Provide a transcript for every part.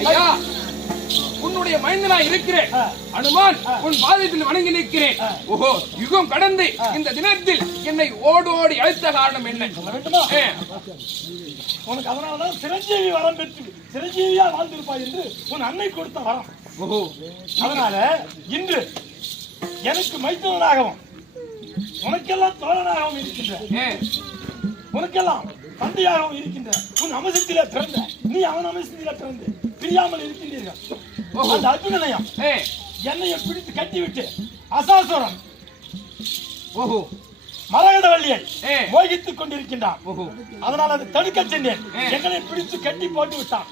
ஐயா, உன்னுடைய மைந்தனா இருக்கிறேன். அனுமான் உன் பாதத்தில் வணங்கி நிற்கிறேன். ஓஹோ, யுகம் கடந்து இந்த தினத்தில் என்னை ஓடோடி அழைத்த காரணம் என்ன? உனக்கு அதனாலதான் சிரஞ்சீவி வரம் பெற்று சிரஞ்சீவியா வாழ்ந்திருப்பாய் என்று உன் அன்னை கொடுத்த வரம். ஓஹோ, அதனால இன்று எனக்கு மைத்துனனாகவும் உனக்கெல்லாம் தோழனாகவும் இருக்கின்ற, உனக்கெல்லாம் தந்தையாகவும் இருக்கின்ற உன் அம்சத்திலே பிறந்த நீ அவன் அம்சத்திலே பிறந்து பிரியாமல் இருக்கின்றீர்கள். அந்த அர்ஜுனனையும் என்னைய பிடித்து கட்டிவிட்டு அசாசுரன் மரகதவள்ளியை மோகித்துக் கொண்டிருக்கின்றான். அதனால் அதை தடுக்க சென்றேன். எங்களை பிடித்து கட்டி போட்டு விட்டான்.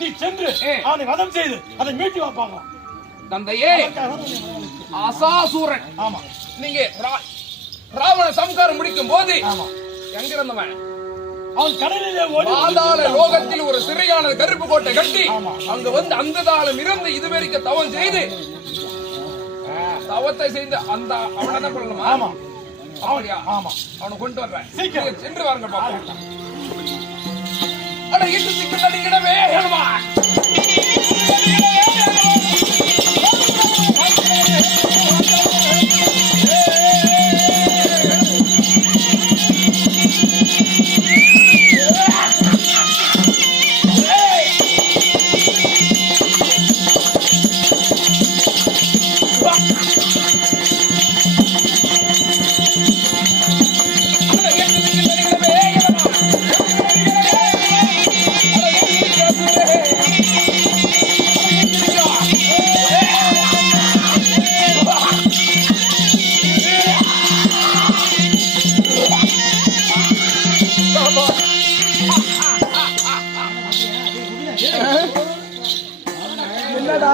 நீ சென்று அவனை வதம் செய்து அதை மீட்டி வைப்பாங்க. தந்தையே, அசாசூரன், ஆமா, நீங்க ராவண சம்காரம் முடிக்கும் போது எங்க இருந்தவன்? அவன் கடலிலே ஓடி பாதாள லோகத்தில் ஒரு சிறையான கருப்பு கோட்டை கட்டி அங்க வந்து அந்த தாளம் இருந்து இதுவரைக்கும் தவம் செய்து தவத்தை செய்து அந்த அவனை தான் கொள்ளணுமா? ஆமா, அவனையா? ஆமா, அவனை கொண்டு வர்றேன். சீக்கிரம் சென்று வாருங்க பாப்பா. அட இட்டு சிக்கல் அடிக்கடவே ஏழுமா. என்னடா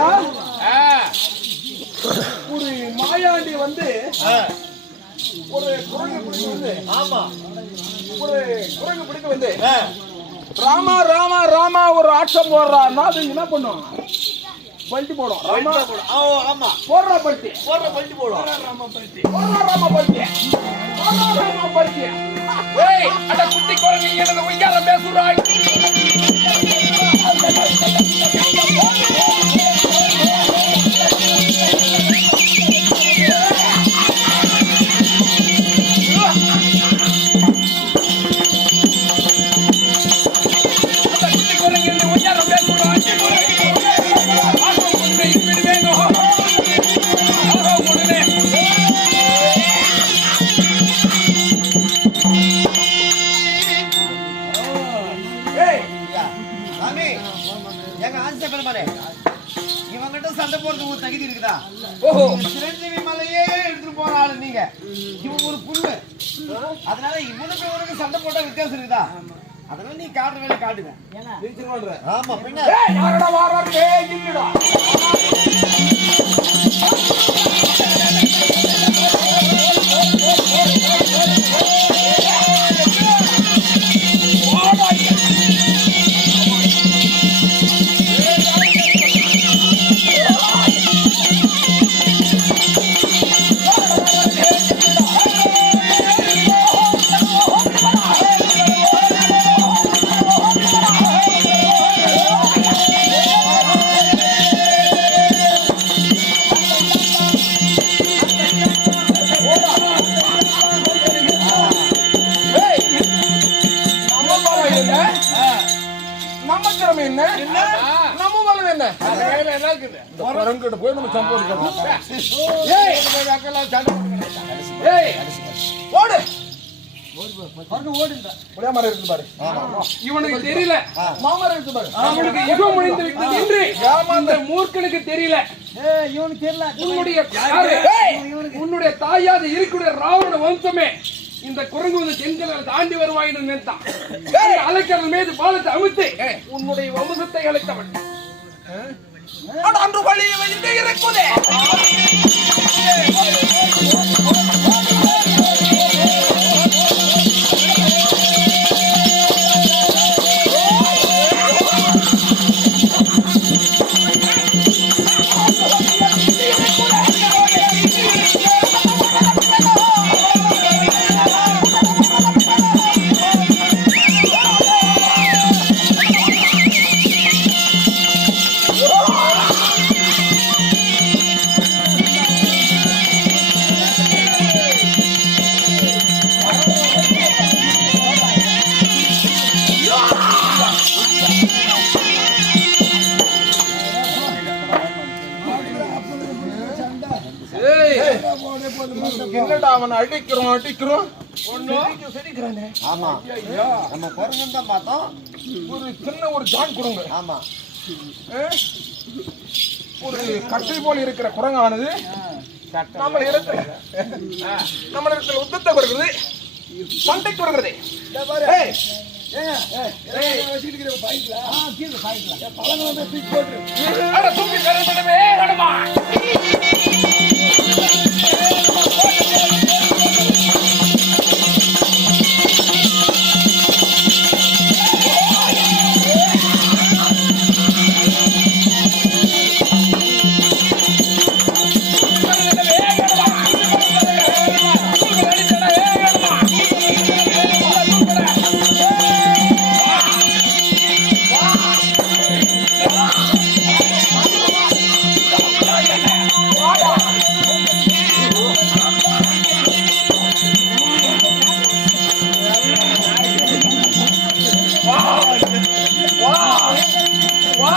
ஒரு மாயாண்டி வந்து ஒரு குரங்கு பிடிக்க வந்து, ஆமா, ஒரு குரங்கு பிடிக்க வந்து ராமா ராமா ராமா ஒரு ஆட்டம் போடுறான்னா அது என்ன பண்ணும்? பல்ட்டி போடும். ராமா, ஆமா, போடுற பல்ட்டி போடும். ராமா பல்ட்டி, ராமா பல்ட்டி, ராமா பல்ட்டி. ஏய், அட குட்டி குரங்கு என்ன உய்யால பேசுறாய்? இவங்கிட்ட சண்டை போறது ஒரு தகுதி இருக்குதா? சிரஞ்சீவி மலையே எடுத்துட்டு போற ஆளு நீங்க. இவன் ஒரு புல்லு. அதனால இவனுக்கு சண்டை போட்டா வித்தியாசம் இருக்குதா? அதனால நீ காட்டுற வேலை காட்டுங்க. ஆமா, பின்ன போய் நம்ம சம்பவம் இவனுக்கு தெரியல, மாமரம் இருக்கு பாரு, அவனுக்கு யுகம் முடிந்து விட்டது என்று அந்த மூர்க்கனுக்கு தெரியல. இவனுக்கு தெரியல. உன்னுடைய தாயாது இருக்கக்கூடிய ராவண வம்சமே இந்த குரங்கு வந்து தென்களை தாண்டி வருவாய் என்று நினைத்தான். அழைக்கிறது மீது பாலத்தை அமுத்து உன்னுடைய வம்சத்தை அழைத்தவன் அன்று வழியில் வைத்து இருக்குதே. என்னடா அவனை அடிக்கிறோம் சிரிக்கிறானே. ஆமா நம்ம குரங்குன்னு தான் பார்த்தோம். ஒரு சின்ன ஒரு ஜான் குரங்கு, ஆமா ஒரு கட்டை போல இருக்கிற குரங்கானது நம்ம இடத்துல உத்தத்தை வருகிறது, சண்டைக்கு வருகிறது. ஏய், அட தூக்கி தரவே வேணுமா? வா